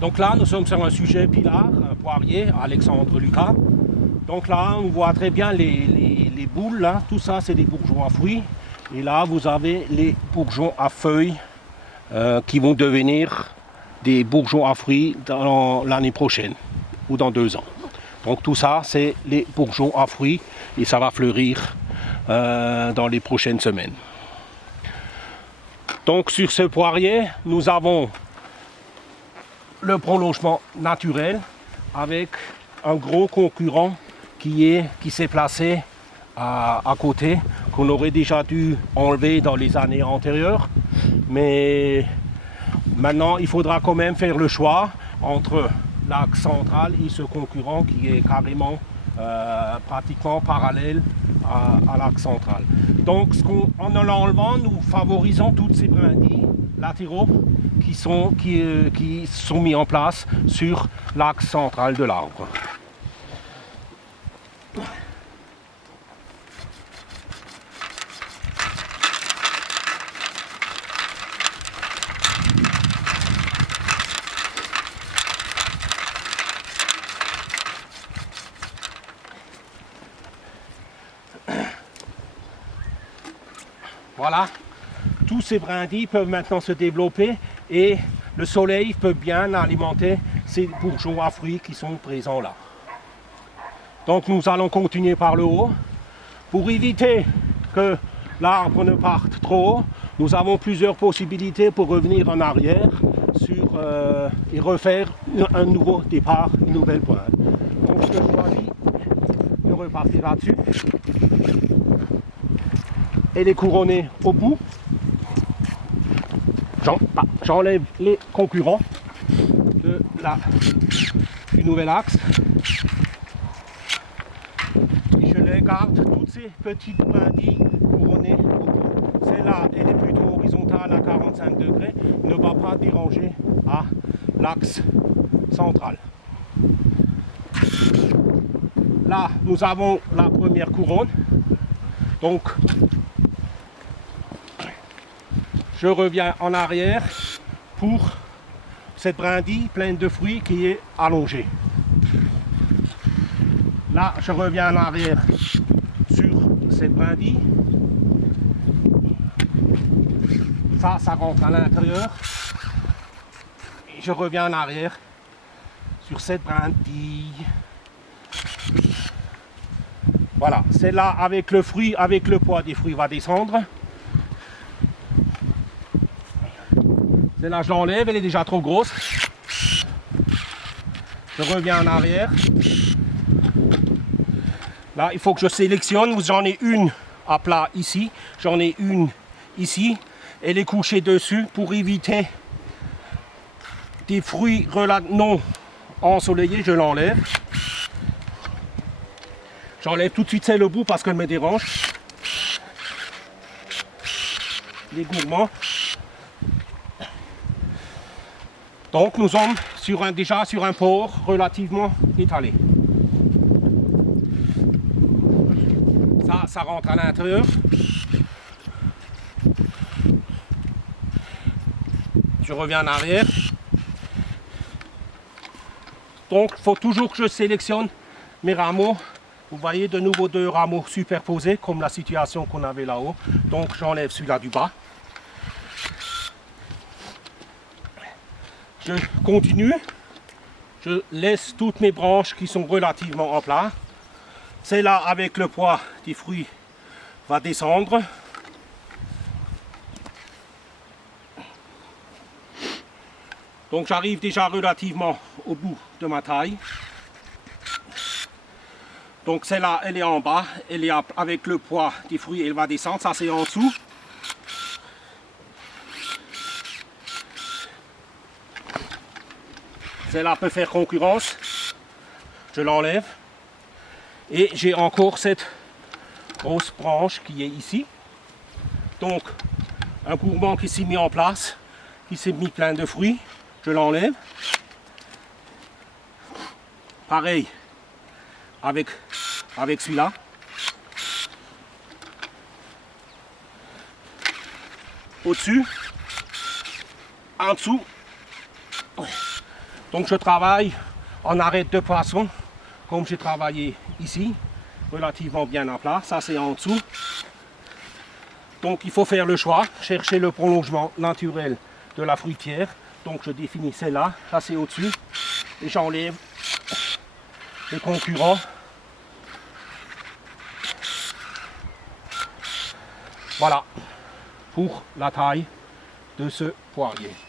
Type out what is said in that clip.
Donc là, nous sommes sur un sujet pilar, un poirier, Alexandre Lucas. Donc là, on voit très bien les boules, là. Tout ça, c'est des bourgeons à fruits. Et là, vous avez les bourgeons à feuilles qui vont devenir des bourgeons à fruits dans l'année prochaine ou dans 2 ans. Donc tout ça, c'est les bourgeons à fruits et ça va fleurir dans les prochaines semaines. Donc sur ce poirier, nous avons le prolongement naturel avec un gros concurrent qui s'est placé à côté, qu'on aurait déjà dû enlever dans les années antérieures. Mais maintenant, il faudra quand même faire le choix entre l'axe central et ce concurrent qui est carrément pratiquement parallèle à l'axe central. Donc en l'enlevant, nous favorisons toutes ces brindilles latéraux qui sont mis en place sur l'axe central de l'arbre. Voilà, tous ces brindilles peuvent maintenant se développer et le soleil peut bien alimenter ces bourgeons à fruits qui sont présents là. Donc nous allons continuer par le haut. Pour éviter que l'arbre ne parte trop haut, nous avons plusieurs possibilités pour revenir en arrière et refaire un nouveau départ, une nouvelle pointe. Donc je choisis de repartir là-dessus. Elle est couronnée au bout. J'enlève les concurrents du nouvel axe. Et je les garde, toutes ces petites brindilles couronnées au bout. Celle-là, elle est plutôt horizontale à 45 degrés, ne va pas déranger à l'axe central. Là, nous avons la première couronne. Donc, je reviens en arrière pour cette brindille pleine de fruits qui est allongée. Là, je reviens en arrière sur cette brindille. Ça rentre à l'intérieur. Et je reviens en arrière sur cette brindille. Voilà, celle-là avec le fruit, avec le poids des fruits va descendre. Celle-là, je l'enlève, elle est déjà trop grosse. Je reviens en arrière. Là, il faut que je sélectionne. J'en ai une à plat ici. J'en ai une ici. Elle est couchée dessus pour éviter des fruits non ensoleillés. Je l'enlève. J'enlève tout de suite celle au bout parce qu'elle me dérange. Les gourmands. Donc nous sommes déjà sur un port relativement étalé. Ça rentre à l'intérieur. Je reviens en arrière. Donc il faut toujours que je sélectionne mes rameaux. Vous voyez de nouveau 2 rameaux superposés comme la situation qu'on avait là-haut. Donc j'enlève celui-là du bas. Je continue, je laisse toutes mes branches qui sont relativement en plat. Celle-là avec le poids des fruits va descendre. Donc j'arrive déjà relativement au bout de ma taille. Donc celle-là, elle est en bas, elle est avec le poids des fruits, elle va descendre, ça c'est en dessous. Celle-là peut faire concurrence. Je l'enlève. Et j'ai encore cette grosse branche qui est ici. Donc, un courbant qui s'est mis en place, qui s'est mis plein de fruits. Je l'enlève. Pareil avec celui-là. Au-dessus. En dessous. Donc je travaille en arête de poisson, comme j'ai travaillé ici, relativement bien à plat. Ça c'est en dessous. Donc il faut faire le choix, chercher le prolongement naturel de la fruitière. Donc je définis celle-là, ça c'est au-dessus. Et j'enlève les concurrents. Voilà pour la taille de ce poirier.